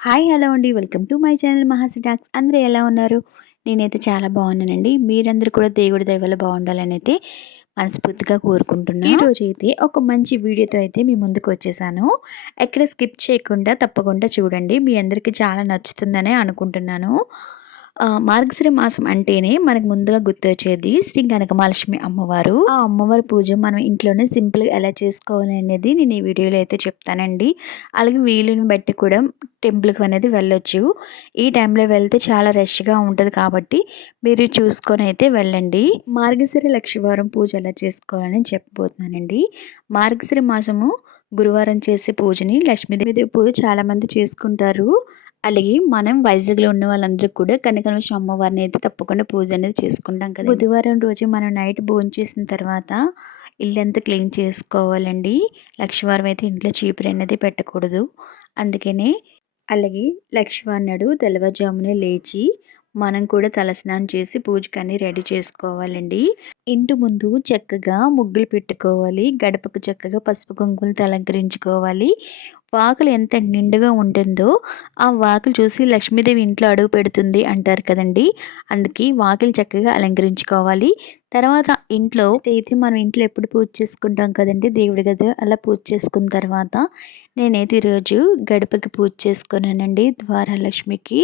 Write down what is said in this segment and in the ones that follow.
Hi hello అండి. Welcome to my channel Mahasi talks. అందరూ ఎలా ఉన్నారు? నేనైతే చాలా బాగున్నానండి. మీరందరూ కూడా దేవుడి దయ వల్ల బాగుండాలని అయితే మనస్ఫూర్తిగా కోరుకుంటున్నా. ఈరోజైతే ఒక మంచి వీడియోతో అయితే మీ ముందుకు వచ్చేసాను. ఎక్కడ స్కిప్ చేయకుండా తప్పకుండా చూడండి. మీ అందరికీ చాలా నచ్చుతుందనే అనుకుంటున్నాను. మార్గశిర మాసం అంటేనే మనకు ముందుగా గుర్తొచ్చేది శ్రీ కనకమహాలక్ష్మి అమ్మవారు. ఆ అమ్మవారి పూజ మనం ఇంట్లోనే సింపుల్గా ఎలా చేసుకోవాలి అనేది నేను ఈ వీడియోలో అయితే చెప్తానండి. అలాగే వీలుని బట్టి కూడా టెంపుల్కి అనేది వెళ్ళొచ్చు. ఈ టైంలో వెళ్తే చాలా రష్గా ఉంటుంది కాబట్టి మీరు చూసుకొని అయితే వెళ్ళండి. మార్గశిర లక్షవారం పూజ ఎలా చేసుకోవాలని చెప్పబోతున్నానండి. మార్గశిర మాసము గురువారం చేసే పూజని లక్ష్మీదేవి పూజ చాలామంది చేసుకుంటారు. అలాగే మనం వైజాగ్‌లో ఉన్న వాళ్ళందరూ కూడా కనకమేశ్వరి అమ్మవారిని అయితే తప్పకుండా పూజ అనేది చేసుకుంటాం కదా! బుధవారం రోజు మనం నైట్ భోంచేసిన తర్వాత ఇల్లంతా క్లీన్ చేసుకోవాలండి. లక్షవారం అయితే ఇంట్లో చీపురు అనేది పెట్టకూడదు. అందుకనే అలాగే లక్షవారం నాడు తెల్లవారుజామునే లేచి మనం కూడా తలస్నానం చేసి పూజకన్నీ రెడీ చేసుకోవాలండి. ఇంటి ముందు చక్కగా ముగ్గులు పెట్టుకోవాలి. గడపకు చక్కగా పసుపు కుంకుమలతో అలంకరించుకోవాలి. వాకిలి ఎంత నిండుగా ఉంటుందో ఆ వాకిలి చూసి లక్ష్మీదేవి ఇంట్లో అడుగు పెడుతుంది అంటారు కదండి. అందుకే వాకిలి చక్కగా అలంకరించుకోవాలి. తర్వాత ఇంట్లో అయితే మనం ఇంట్లో ఎప్పుడు పూజ చేసుకుంటాం కదండి, దేవుడి గది అలా పూజ చేసుకున్న తర్వాత నేనైతే ఈరోజు గడపకి పూజ చేసుకున్నానండి. ద్వారలక్ష్మికి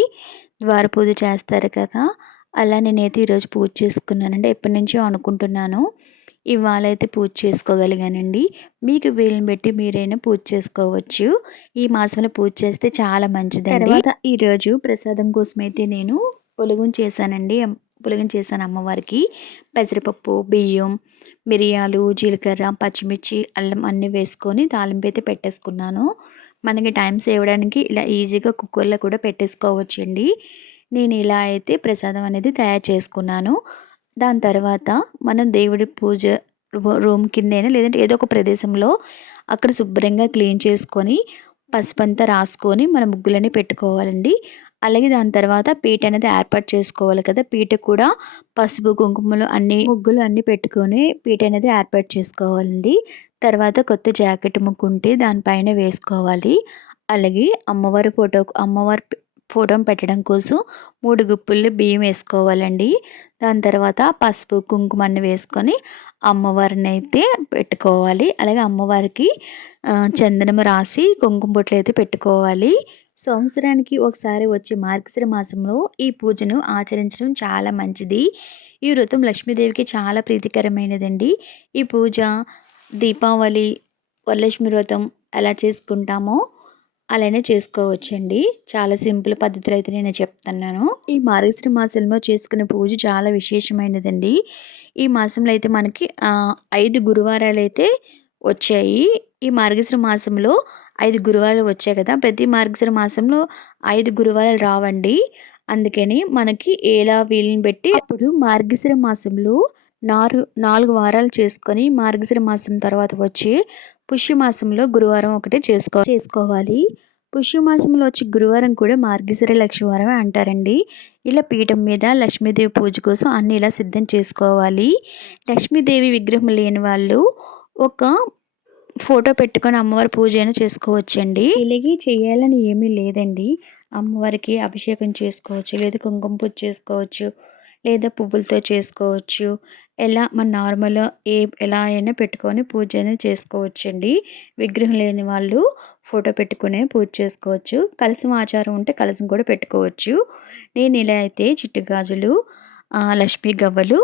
ద్వార పూజ చేస్తారు కదా, అలా నేనైతే ఈరోజు పూజ చేసుకున్నానండి. ఎప్పటి నుంచో అనుకుంటున్నాను. ఇవాళైతే పూజ చేసుకోగలిగానండి. మీకు వీలుని బట్టి మీరైనా పూజ చేసుకోవచ్చు. ఈ మాసంలో పూజ చేస్తే చాలా మంచిదండి. తర్వాత ఈరోజు ప్రసాదం కోసమైతే నేను పులగం చేశానండి. పులగం చేశాను అమ్మవారికి. పెసరపప్పు, బియ్యం, మిరియాలు, జీలకర్ర, పచ్చిమిర్చి, అల్లం అన్నీ వేసుకొని తాలింపు అయితే పెట్టేసుకున్నాను. మనకి టైం సేవ్ అవ్వడానికి ఇలా ఈజీగా కుక్కర్లో కూడా పెట్టేసుకోవచ్చండి. నేను ఇలా అయితే ప్రసాదం అనేది తయారు చేసుకున్నాను. దాని తర్వాత మనం దేవుడి పూజ రూమ్ కిందైనా లేదంటే ఏదో ఒక ప్రదేశంలో అక్కడ శుభ్రంగా క్లీన్ చేసుకొని పసుపంతా రాసుకొని మన ముగ్గులని పెట్టుకోవాలండి. అలాగే దాని తర్వాత పీట అనేది ఏర్పాటు చేసుకోవాలి కదా, పీట కూడా పసుపు కుంకుమలు అన్ని ముగ్గులు అన్నీ పెట్టుకొని పీట అనేది ఏర్పాటు చేసుకోవాలండి. తర్వాత కొత్త జాకెట్ ముక్కుంటే దానిపైన వేసుకోవాలి. అలాగే అమ్మవారి ఫోటోని పెట్టడం కోసం 3 గుప్పిళ్ళు బియ్యం వేసుకోవాలండి. దాని తర్వాత పసుపు కుంకుమ అన్ని వేసుకొని అమ్మవారిని అయితే పెట్టుకోవాలి. అలాగే అమ్మవారికి చందనం రాసి కుంకుమ బొట్లు అయితే పెట్టుకోవాలి. సంవత్సరానికి ఒకసారి వచ్చే మార్గశిర మాసంలో ఈ పూజను ఆచరించడం చాలా మంచిది. ఈ వ్రతం లక్ష్మీదేవికి చాలా ప్రీతికరమైనదండి. ఈ పూజ దీపావళి, వరలక్ష్మి వ్రతం ఎలా చేసుకుంటామో అలానే చేసుకోవచ్చండి. చాలా సింపుల్ పద్ధతిలో అయితే నేను చెప్తున్నాను. ఈ మార్గశిర మాసంలో చేసుకునే పూజ చాలా విశేషమైనదండి. ఈ మాసంలో అయితే మనకి 5 గురువారాలు అయితే వచ్చాయి. ఈ మార్గశిర మాసంలో 5 గురువారాలు వచ్చాయి కదా! ప్రతి మార్గశిర మాసంలో 5 గురువారాలు రావండి. అందుకని మనకి ఎలా వీలుని బట్టి అప్పుడు మార్గశిర మాసంలో 4 వారాలు చేసుకొని మార్గశిర మాసం తర్వాత వచ్చి పుష్యమాసంలో గురువారం ఒకటి చేసుకోవాలి. పుష్యమాసంలో వచ్చి గురువారం కూడా మార్గశిర లక్షవారమే అంటారండి. ఇలా పీఠం మీద లక్ష్మీదేవి పూజ కోసం అన్ని ఇలా సిద్ధం చేసుకోవాలి. లక్ష్మీదేవి విగ్రహం లేని వాళ్ళు ఒక ఫోటో పెట్టుకొని అమ్మవారి పూజ అయినా చేసుకోవచ్చండి. ఇలాగే చేయాలని ఏమీ లేదండి. అమ్మవారికి అభిషేకం చేసుకోవచ్చు, లేదా కుంకుమ పూజ చేసుకోవచ్చు, లేదా పువ్వులతో చేసుకోవచ్చు. ఎలా మన నార్మల్ ఎలా అయినా పెట్టుకొని పూజ అనేది చేసుకోవచ్చండి. విగ్రహం లేని వాళ్ళు ఫోటో పెట్టుకునే పూజ చేసుకోవచ్చు. కలశం ఆచారం ఉంటే కలశం కూడా పెట్టుకోవచ్చు. నేను ఇలా అయితే చిట్టు గాజులు, లక్ష్మీ గవ్వలు,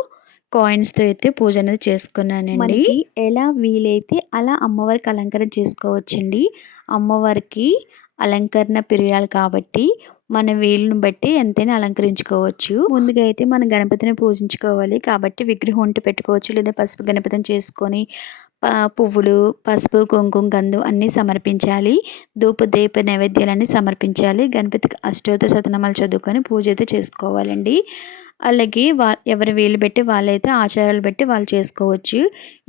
కాయిన్స్‌తో అయితే పూజ అనేది చేసుకున్నానండి. మనకి ఎలా వీలైతే అలా అమ్మవారికి అలంకరణ చేసుకోవచ్చండి. అమ్మవారికి అలంకరణ ప్రియురాలు కాబట్టి మన వీలుని బట్టి ఎంతైనా అలంకరించుకోవచ్చు. ముందుగా అయితే మనం గణపతిని పూజించుకోవాలి కాబట్టి విగ్రహం ఉంటే పెట్టుకోవచ్చు, లేదా పసుపు గణపతిని చేసుకొని పువ్వులు, పసుపు, కుంకుమ, గంధం అన్నీ సమర్పించాలి. ధూప దీప నైవేద్యాలన్నీ సమర్పించాలి. గణపతికి అష్టోత్తర శతనామాలు చదువుకొని పూజ అయితే చేసుకోవాలండి. అలాగే ఎవరి వీలు బట్టి వాళ్ళైతే ఆచారాలు బట్టి వాళ్ళు చేసుకోవచ్చు.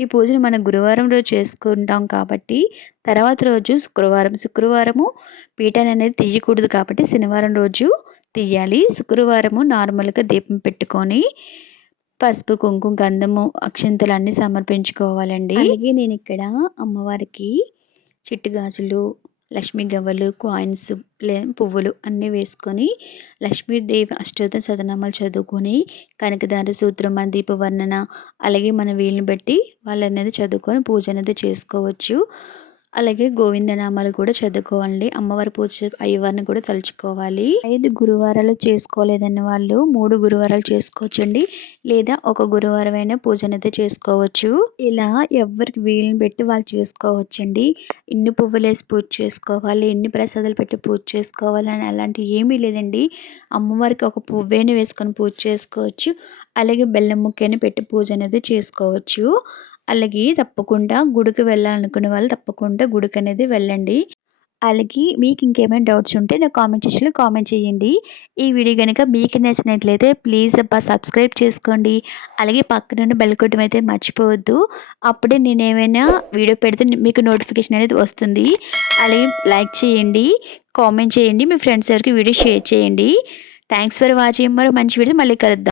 ఈ పూజను మనం గురువారం రోజు చేసుకుంటాం కాబట్టి తర్వాత రోజు శుక్రవారము పీఠాన్ని అనేది తీయకూడదు కాబట్టి శనివారం రోజు తీయాలి. శుక్రవారము నార్మల్గా దీపం పెట్టుకొని పసుపు, కుంకుమ, గంధము, అక్షింతలు అన్నీ సమర్పించుకోవాలండి. అలాగే నేను ఇక్కడ అమ్మవారికి చిట్టు గాజులు, లక్ష్మీ గవ్వలు, కాయిన్స్, పువ్వులు అన్నీ వేసుకొని లక్ష్మీదేవి అష్టోత్తర శతనామాలు చదువుకొని కనకదార సూత్రం, మన దీప వర్ణన, అలాగే మన వీలుని బట్టి వాళ్ళనేది చదువుకొని పూజ అనేది చేసుకోవచ్చు. అలాగే గోవిందనామాలు కూడా చదువుకోవాలండి. అమ్మవారి పూజ అయ్యవారిని కూడా తలుచుకోవాలి. 5 గురువారాలు చేసుకోలేదన్న వాళ్ళు 3 గురువారాలు చేసుకోవచ్చండి. లేదా ఒక గురువారం అయినా పూజ అనేది చేసుకోవచ్చు. ఇలా ఎవరికి వీలుని పెట్టి వాళ్ళు చేసుకోవచ్చండి. ఇన్ని పువ్వులేసి పూజ చేసుకోవాలి, ఇన్ని ప్రసాదాలు పెట్టి పూజ చేసుకోవాలి అని అలాంటివి ఏమీ లేదండి. అమ్మవారికి ఒక పువ్వేని వేసుకొని పూజ చేసుకోవచ్చు. అలాగే బెల్లం ముక్కని పెట్టి పూజ అనేది చేసుకోవచ్చు. అలాగే తప్పకుండా గుడికి వెళ్ళాలనుకునే వాళ్ళు తప్పకుండా గుడికి అనేది వెళ్ళండి. అలాగే మీకు ఇంకేమైనా డౌట్స్ ఉంటే నా కామెంట్ సెక్షన్‌లో కామెంట్ చేయండి. ఈ వీడియో గనుక మీకు నచ్చినట్లయితే ప్లీజ్ సబ్స్క్రైబ్ చేసుకోండి. అలాగే పక్కనున్న బెల్ కొట్టడం అయితే మర్చిపోవద్దు. అప్పుడే నేనేమైనా వీడియో పెడితే మీకు నోటిఫికేషన్ అనేది వస్తుంది. అలాగే లైక్ చేయండి, కామెంట్ చేయండి, మీ ఫ్రెండ్స్ ఎవరికి వీడియో షేర్ చేయండి. Thanks for watching. మరో మంచి వీడియో మళ్ళీ కలుద్దాం.